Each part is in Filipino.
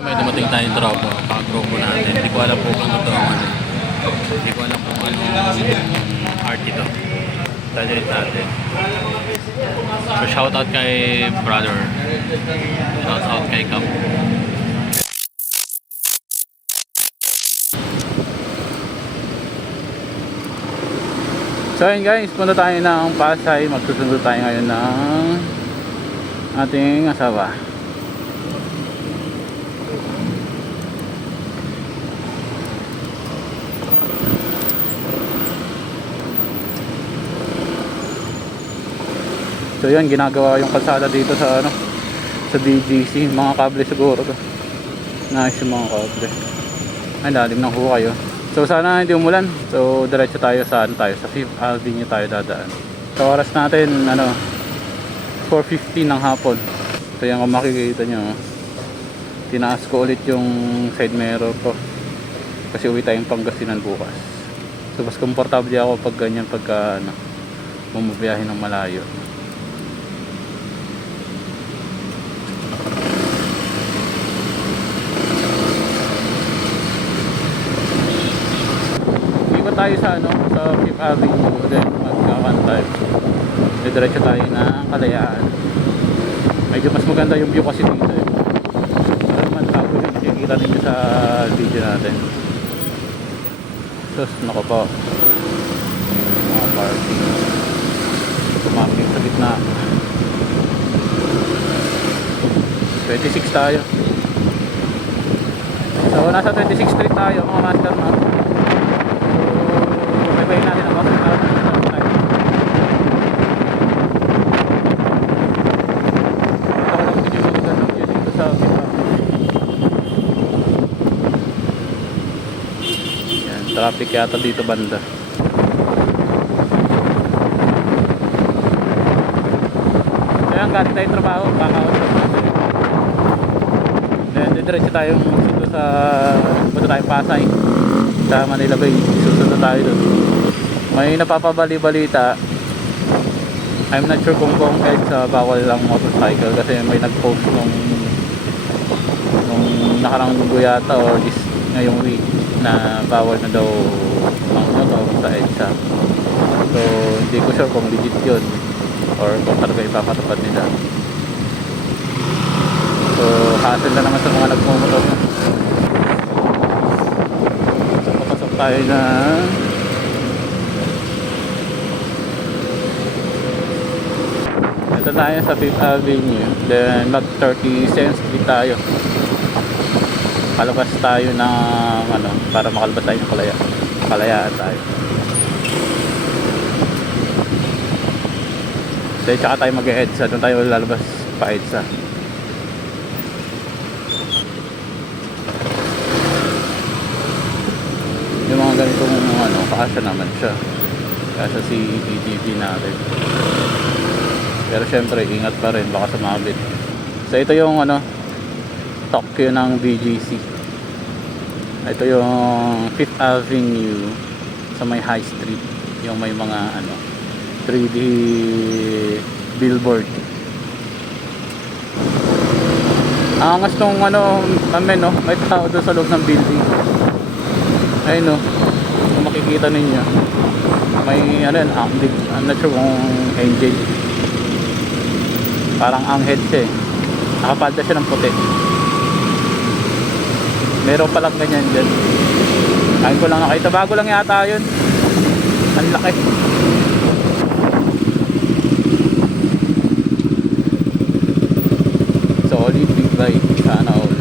May dumating tayong tropa, pag-grupo natin. Hindi ko alam po kung ito ang ano. Hindi ko alam kung anong art ito. Talit natin. So shoutout kay brother. Shoutout kay Cap. So ayun guys, punta tayo ng Pasay. Magsusundo tayo ngayon ng ating asawa. So yan, ginagawa yung kalsada dito sa ano, sa BGC. Mga kable siguro to. Nice yung mga kable. Ay, lalim ng hukay oh. So sana hindi umulan. So diretso tayo sa ano, tayo sa 5th Avenue tayo dadaan. So oras natin ano 4:50 ng hapon. So yan, kung makikita nyo, tinaas ko ulit yung side mirror ko kasi uwi tayong Pangasinan bukas. So mas komportable ako pag ganyan, pagka ano, bumubiyahe ng malayo. Tayo sa ano, sa 5th Avenue, then magkakan tayo. Diretso tayo na Kalayaan. Medyo mas maganda yung view kasi dito eh. Pero naman tao yung nakikita ninyo sa video natin. Sus, nako po. Mga parking. Tumaking sa gitna. 26 tayo. So nasa 26th Street tayo mga master na. Bayin natin ang bakit para tayo. Ito ko lang medyo magandang view dito sa Pipa. Yan, traffic yata dito banda. So yan, galing tayong trabaho, kakaulit natin. Then diretso tayong dito sa punta tayong Pasay sa Manila Bay. Susunod tayo doon. May napapabali-balita, I'm not sure kung buong EDSA bawal lang motorcycle kasi may nag-post nung nakarang linggo yata or ngayong week na bawal na daw ang motor sa EDSA. So hindi ko sure kung legit yun or kung talaga ipapatupad nila. So hassle na naman sa mga nagmumotor. So papasok tayo na ito tayo sa 5th Avenue, then mag 32nd Street tayo. Kalabas tayo ng ano, para makalabas tayo ng Kalayaan tayo. Then tsaka tayo mag-EDSA, doon tayo lalabas pa EDSA. Yung mga ganitong ano, pakasya naman siya kasi si BGB natin. Pero syempre ingat pa rin, baka sumabit. So ito yung ano, Tokyo ng BGC. Ito yung 5th Avenue sa may High Street, yung may mga ano 3D billboard. Angas nung ano namin no, may tao doon sa loob ng building. Ayun no, kung makikita ninyo may ano yan, I'm not sure kung angel. Parang anghel siya eh. Nakapalda siya ng puti. Meron palang ganyan dyan. Ayun ko lang nakita. Bago lang yata yun. Ang laki. Solid big bike. Sana all.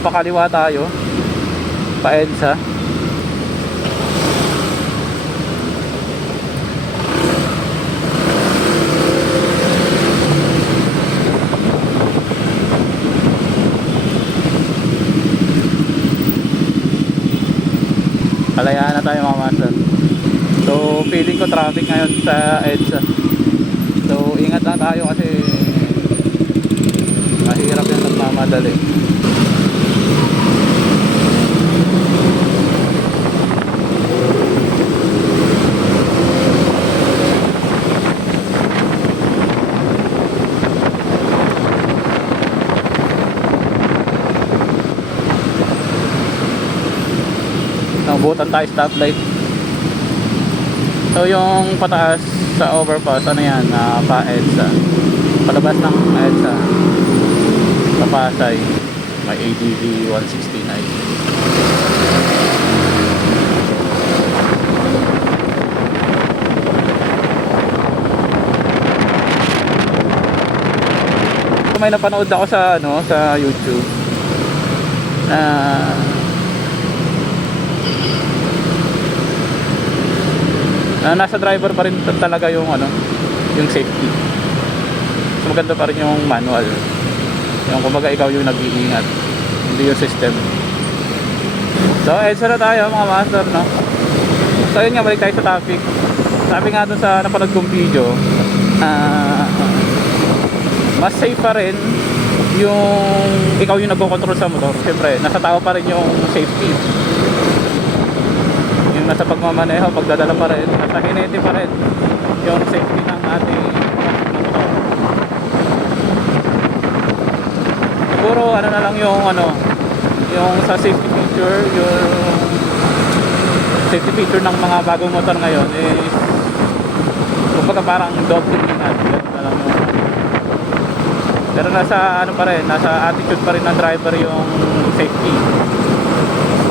pakaliwa tayo. Pa EDSA. Kalayaan na tayo mga master. So feeling ko traffic ngayon sa EDSA. So ingat lang tayo kasi mahirap yung nagmamadali. Nabutan tayo stoplight. So yung pataas sa overpass, ano yan, pa EDSA. Palabas ng EDSA sa Pasay, may ADV 169. May napanood ako sa sa YouTube na nasa driver pa rin talaga yung yung safety. So maganda pa rin yung manual. Yung kumbaga ikaw yung nag-iingat, hindi yung system. So EDSA na tayo mga master, no? So yun nga, balik tayo sa topic. Sabi nga dun sa napanood kong video, mas safe pa rin yung ikaw yung nagko-control sa motor. Siyempre, nasa tao pa rin yung safety. Yung nasa pagmamaneho, pagdadala pa rin, nasa hinete pa rin yung safety ng ating motor. Siguro ano na lang yung yung sa safety feature, yung safety feature ng mga bagong motor ngayon is kumbaga parang double ingat. Ganun na lang yung pero nasa pa rin, nasa attitude pa rin ng driver yung safety.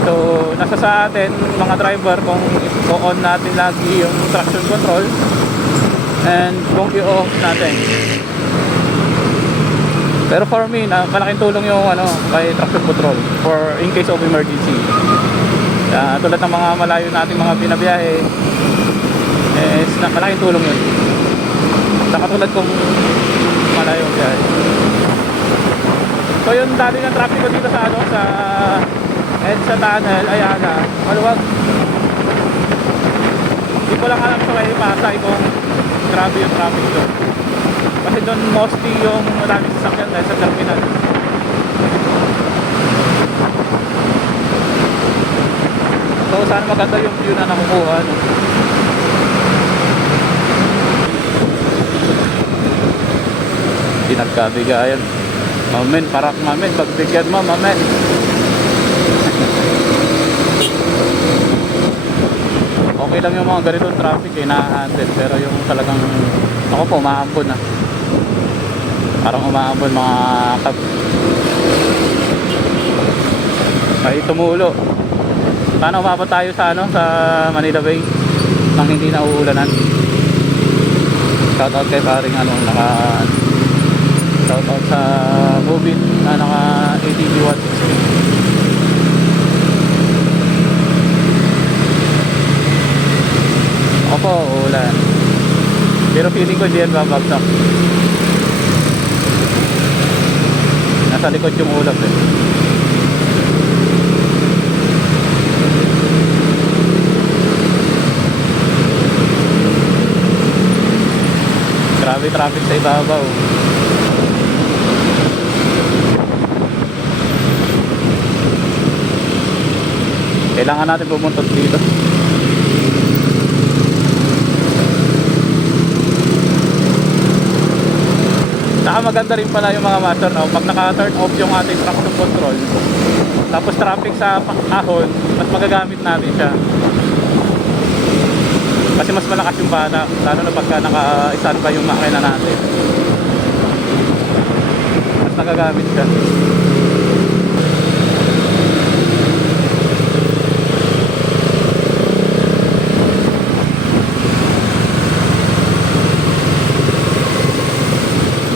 So nasa sa atin mga driver kung i-on natin lagi yung traction control and kung i-off natin. Pero for me, malaking tulong yung may traction control for in case of emergency. Tulad ng mga malayo nating mga binabiyahe is malaking tulong yun. Katulad kong malayo biyahe. So yung dali ng traffic ko dito sa sa EDSA tunnel, Ayala, maluwag. Hindi ko lang alam sa may Pasay kung grabe yung traffic doon. Kasi doon mostly yung maraming sasakyan dahil sa terminal. So sana maganda yung view na nakukuha, no? Pinagkabigayan. Mamen, parak mamen, pagbigyan mo mamen. Okay lang yung mga ganitong traffic na-handle, pero yung talagang ako po umaambon na. Parang umaambon mga ay tumulo. Sana umabot tayo sa sa Manila Bay nang hindi na uulanan. Shout out kay paring shout out sa Bobit na naka ATV 160. Opo, ulan. Pero feeling ko hindi yan babagsak. Nasa likod yung ulap eh. Grabe traffic sa ibabaw. Kailangan natin pumuntot dito. Saka maganda rin pala yung mga master, no? Pag naka-turn off yung ating traction control, tapos traffic sa ahon, mas magagamit natin siya. Kasi mas malakas yung bata, lalo na pagka naka-standby yung makina natin. Mas nagagamit siya.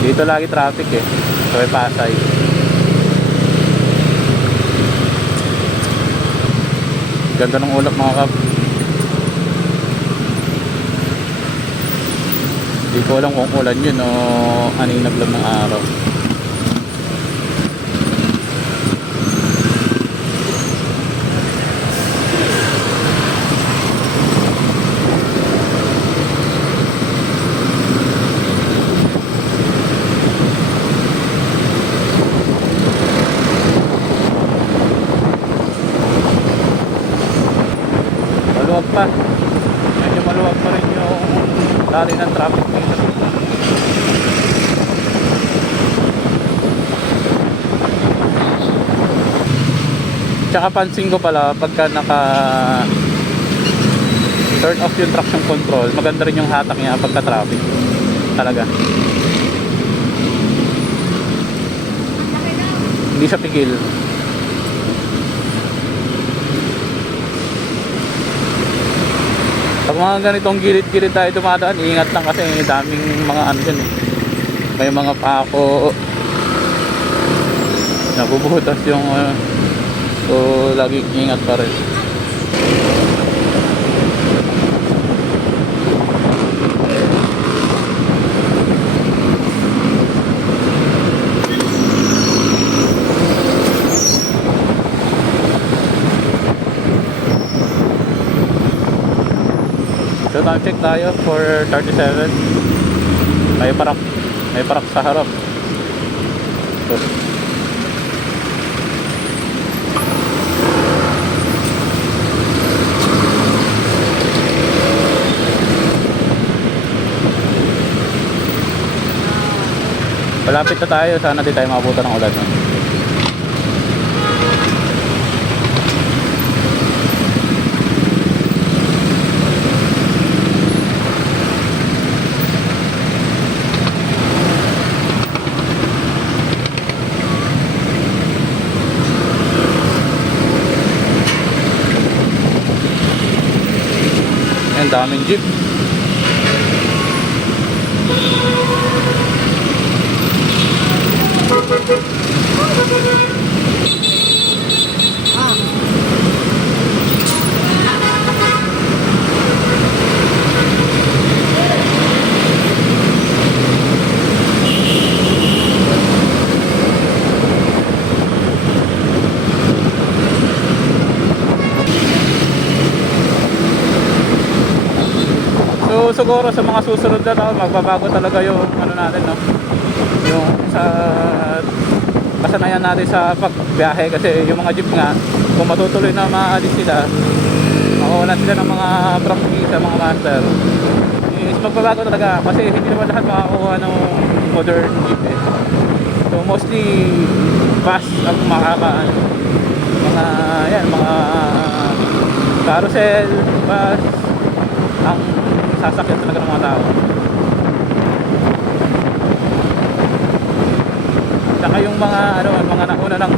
Dito lagi traffic eh, sa may Pasay. Ganda ng ulap mga kap. Hindi ko alam kung ulan yun o aninag lang ng araw. Maluwag pa. Medyo maluwag pa rin yung dali ng traffic dito. Tsaka pansin ko pala pagka naka turn off yung traction control, maganda rin yung hatak niya pagka traffic. Talaga. Hindi siya pigil. Pag mga ganitong gilid-gilid tayo dumadaan, ingat lang kasi daming mga ano dyan eh. May mga pako. Nabubutas yung so lagi ingat pa rin. So time check tayo for 37. May parak sa harap. So, malapit na tayo, sana di tayo mabutan ng ulan. No? Ang daming jeep. So siguro sa mga susunod na taon magbabago talaga yung ano natin, no? Yung sa kasanayan natin sa pagbiyahe kasi yung mga jeep nga kung matutuloy na maalis sila, makukulan sila ng mga practice sa mga master, is magbabago talaga kasi hindi naman lahat makakuha ng modern jeep eh. So mostly bus ang makakaan, mga yan, mga carousel, bus ang sasakyan talaga ng mga tao. Saka yung mga ano, mga nauna ng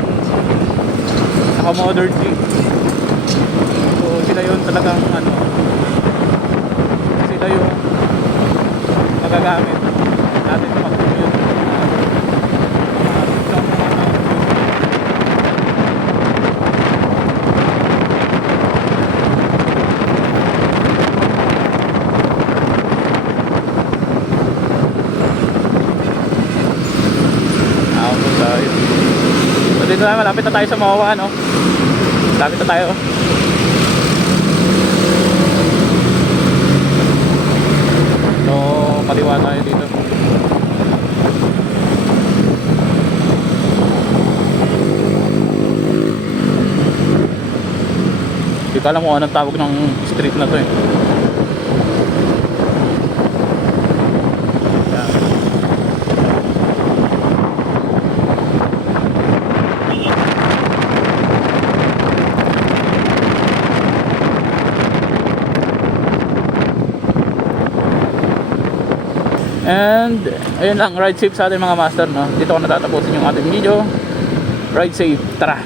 naka-modern jeep. So sila yun talagang ano, sila yung magagamit natin sa mag-commute. Dito na, malapit na tayo sa Mawa, no? Malapit na tayo. So, kaliwa tayo dito. Hindi ko alam kung anong tawag ng street na to eh. And ayun lang, ride safe sa ating mga master, no? Dito ko natatapusin yung ating video. Ride safe, tara!